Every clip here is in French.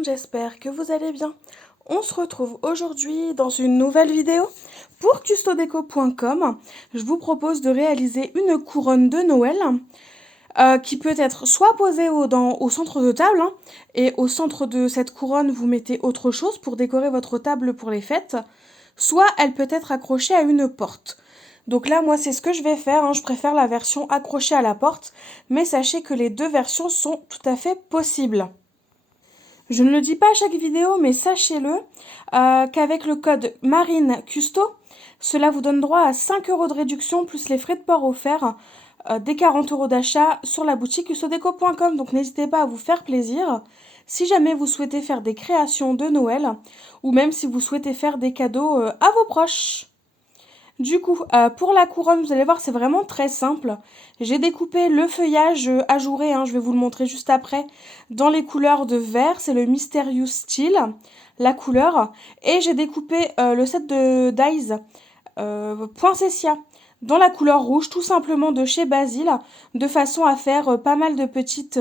monde, j'espère que vous allez bien. On se retrouve aujourd'hui dans une nouvelle vidéo. Pour custodeco.com, je vous propose de réaliser une couronne de Noël qui peut être soit posée au centre de table, et au centre de cette couronne, vous mettez autre chose pour décorer votre table pour les fêtes, soit elle peut être accrochée à une porte. Donc là, moi, c'est ce que je vais faire, je préfère la version accrochée à la porte, mais sachez que les deux versions sont tout à fait possibles. Je ne le dis pas à chaque vidéo, mais sachez-le qu'avec le code MARINECUSTO, cela vous donne droit à 5 € de réduction plus les frais de port offerts des 40 € d'achat sur la boutique custodeco.com. Donc n'hésitez pas à vous faire plaisir si jamais vous souhaitez faire des créations de Noël ou même si vous souhaitez faire des cadeaux à vos proches. Du coup, pour la couronne, vous allez voir, c'est vraiment très simple. J'ai découpé le feuillage ajouré, je vais vous le montrer juste après, dans les couleurs de vert, c'est le Mysterious Steel, la couleur. Et j'ai découpé le set de dies Poinsettia dans la couleur rouge, tout simplement de chez Basil, de façon à faire pas mal de petites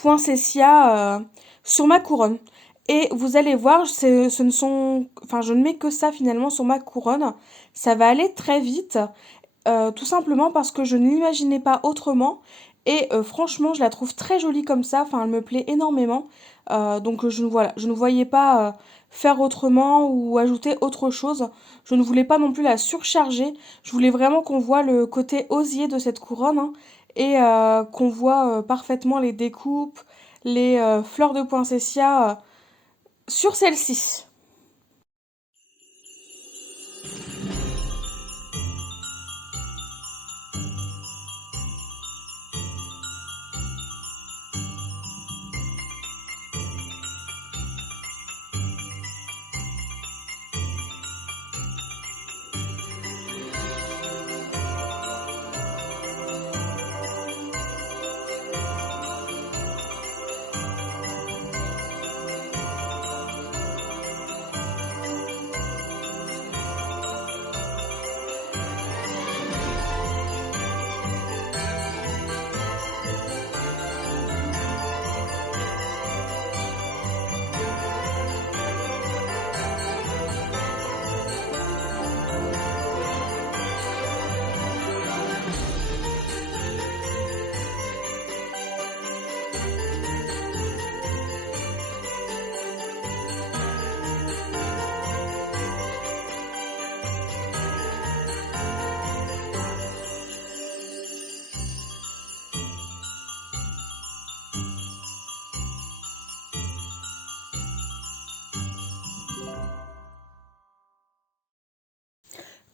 poinsettias sur ma couronne. Et vous allez voir, je ne mets que ça finalement sur ma couronne. Ça va aller très vite, tout simplement parce que je ne l'imaginais pas autrement. Et franchement, je la trouve très jolie comme ça. Enfin, elle me plaît énormément. Donc je ne voyais pas faire autrement ou ajouter autre chose. Je ne voulais pas non plus la surcharger. Je voulais vraiment qu'on voit le côté osier de cette couronne, et qu'on voit parfaitement les découpes, les fleurs de poinsettia sur celle-ci.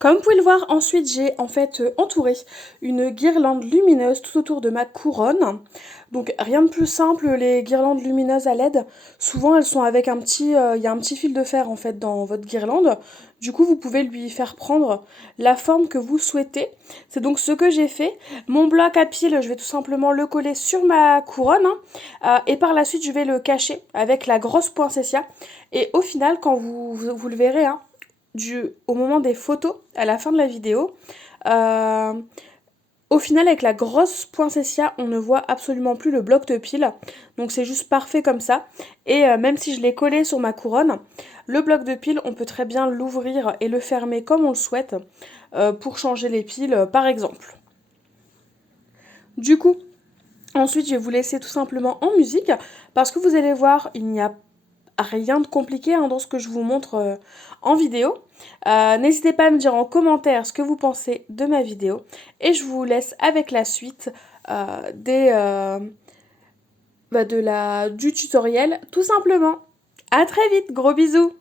Comme vous pouvez le voir, ensuite j'ai en fait entouré une guirlande lumineuse tout autour de ma couronne. Donc rien de plus simple, les guirlandes lumineuses à LED, souvent elles sont avec il y a un petit fil de fer en fait dans votre guirlande. Du coup vous pouvez lui faire prendre la forme que vous souhaitez. C'est donc ce que j'ai fait. Mon bloc à piles, je vais tout simplement le coller sur ma couronne, et par la suite je vais le cacher avec la grosse poinsettia. Et au final, quand vous le verrez, au moment des photos, à la fin de la vidéo, au final, avec la grosse poinsettia, on ne voit absolument plus le bloc de piles. Donc c'est juste parfait comme ça. Et même si je l'ai collé sur ma couronne, le bloc de piles, on peut très bien l'ouvrir et le fermer comme on le souhaite pour changer les piles, par exemple. Du coup, ensuite, je vais vous laisser tout simplement en musique parce que vous allez voir, il n'y a rien de compliqué dans ce que je vous montre en vidéo. N'hésitez pas à me dire en commentaire ce que vous pensez de ma vidéo. Et je vous laisse avec la suite du tutoriel, tout simplement. À très vite, gros bisous!